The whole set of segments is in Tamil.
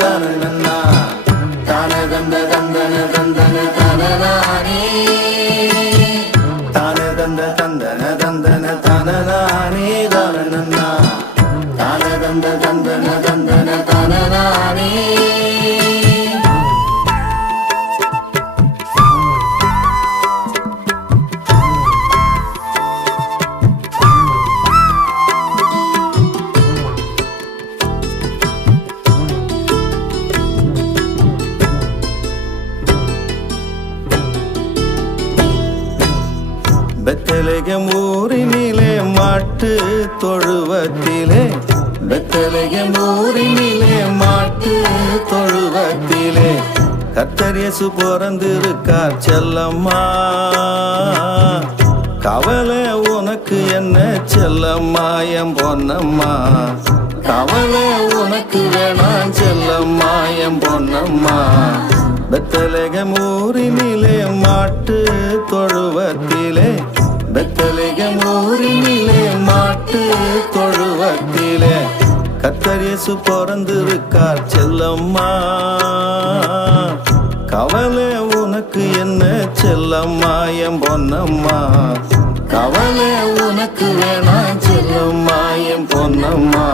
தானே தான தந்த தந்தன தந்தன தனநானே தானே தந்த தந்தன தந்தன தனநானே தானே தானே தந்த தந்தன தந்தன தனநானே பெத்தலகம் ஊரினிலே மாட்டு தொழுவத்திலே பெத்தலகம் ஊரினிலே மாட்டு தொழுவத்திலே கர்த்தர் இயேசு பிறந்திருக்கார் செல்லம்மா கவலை உனக்கு என்ன செல்லம்மா என் பொன்னம்மா கவலை உனக்கு வேணாம் செல்லம்மா என் பொன்னம்மா பெத்தலகம் ஊரினிலே மாட்டு தொழுவத்திலே பெத்தலகம் ஊரினிலே மாட்டு தொழுவத்திலே கர்த்தர் இயேசு பிறந்திருக்கார் செல்லம்மா கவலை உனக்கு என்ன செல்லம்மா என் பொன்னம்மா கவலை உனக்கு வேணாம் செல்லம்மா என் பொன்னம்மா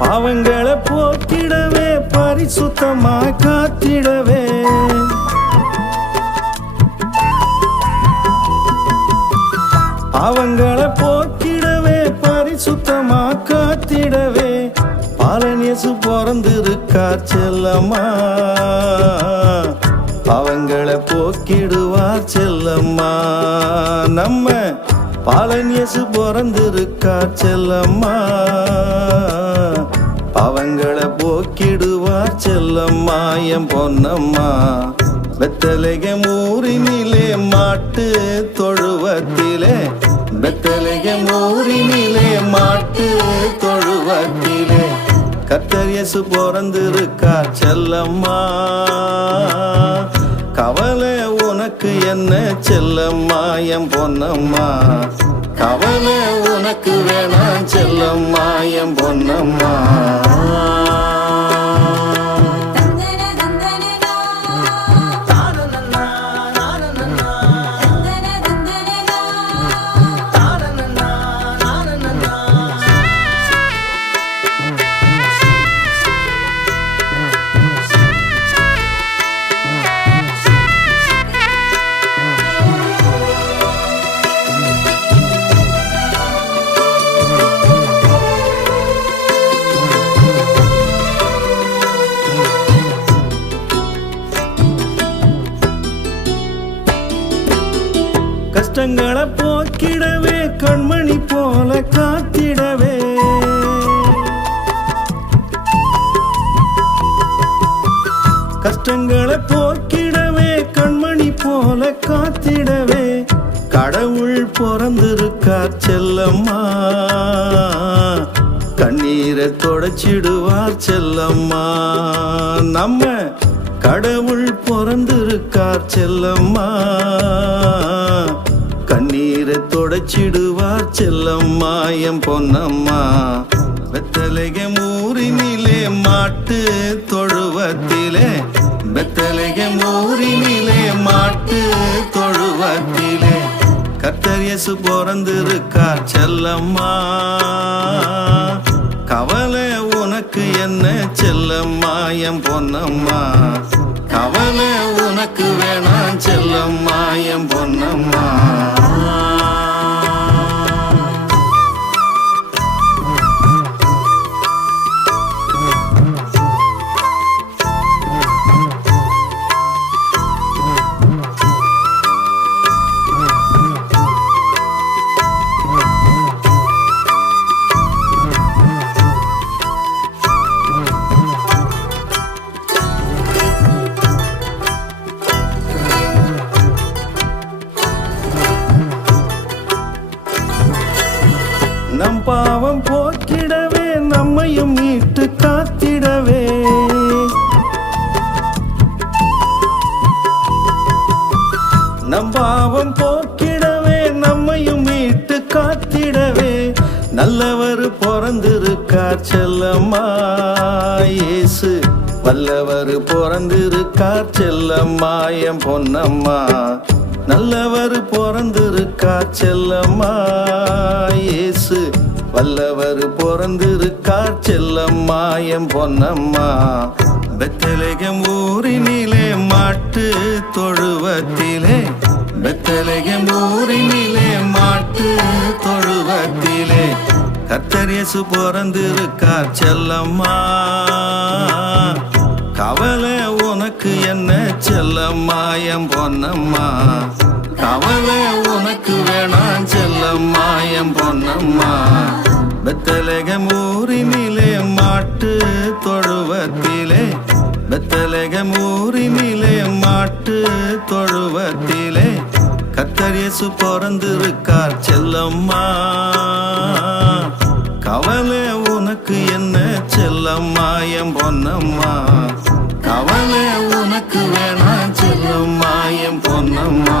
பாவங்களை போக்கிடவே பரிசுத்தமா காத்திடவே பாவங்களை போக்கிடவே பரிசுத்தமா காத்திடவே பாலன் இயேசு பிறந்திருக்கார் செல்லம்மா பாவங்களை போக்கிடுவார் செல்லம்மா நம்ம பாலன் இயேசு பிறந்திருக்கார் செல்லம்மா பாவங்களை போக்கிடுவார் செல்லம்மா என் பொன்னம்மா பெத்தலகம் ஊரினிலே மாட்டு தொழுவத்திலே பெத்தலகம் ஊரினிலே மாட்டு தொழுவத்திலே கர்த்தர் இயேசு பிறந்திருக்கார் செல்லம்மா கவலை உனக்கு என்ன செல்லம்மா என் பொன்னம்மா கவலை உனக்கு வேணாம் செல்லம்மா என் பொன்னம்மா கஷ்டங்களை போக்கிடவே கண்மணி போல காத்திடவே கஷ்டங்களை போக்கிடவே கண்மணி போல காத்திடவே கடவுள் பிறந்திருக்கார் செல்லம்மா கண்ணீரை தொடச்சிடுவார் செல்லம்மா நம்ம கடவுள் பிறந்திருக்கார் செல்லம்மா கண்ணீரை தொடச்சிடுவார் செல்லம்மா என் பொன்னம்மா பெத்தலகம் ஊரினிலே மாட்டு தொழுவத்திலே பெத்தலகம் ஊரினிலே மாட்டு தொழுவத்திலே கர்த்தர் இயேசு பிறந்திருக்கார் செல்லம்மா கவலை உனக்கு என்ன செல்லம்மா என் பொன்னம்மா கவலை உனக்கு வேணாம் செல்லம்மா என் பொன்னம்மா செல்லம்மா. இயேசு வல்லவர் பிறந்திருக்கார் செல்லம்மா என் பொன்னம்மா. நல்லவர் பிறந்திருக்கார் செல்லம்மா. இயேசு வல்லவர் பிறந்திருக்கார் செல்லம்மா என் பொன்னம்மா. பெத்தலகம் ஊரினிலே மாட்டு தொழுவத்திலே, பெத்தலகம் ஊரினிலே மாட்டு தொழுவத்திலே கர்த்தர் இயேசு பிறந்திருக்கார் செல்லம்மா. கவலை உனக்கு என்ன செல்லம்மா என் பொன்னம்மா. கவலை உனக்கு வேணாம் செல்லம்மா என் பொன்னம்மா. பெத்தலகம் ஊரினிலே மாட்டு தொழுவத்திலே, பெத்தலகம் ஊரினிலே மாட்டு தொழுவத்திலே கர்த்தர் இயேசு பிறந்திருக்கார் செல்லம்மா. கவலை உனக்கு என்ன செல்லம்மா என் பொன்னம்மா. கவலை உனக்கு வேணாம் செல்லம்மா என் பொன்னம்மா.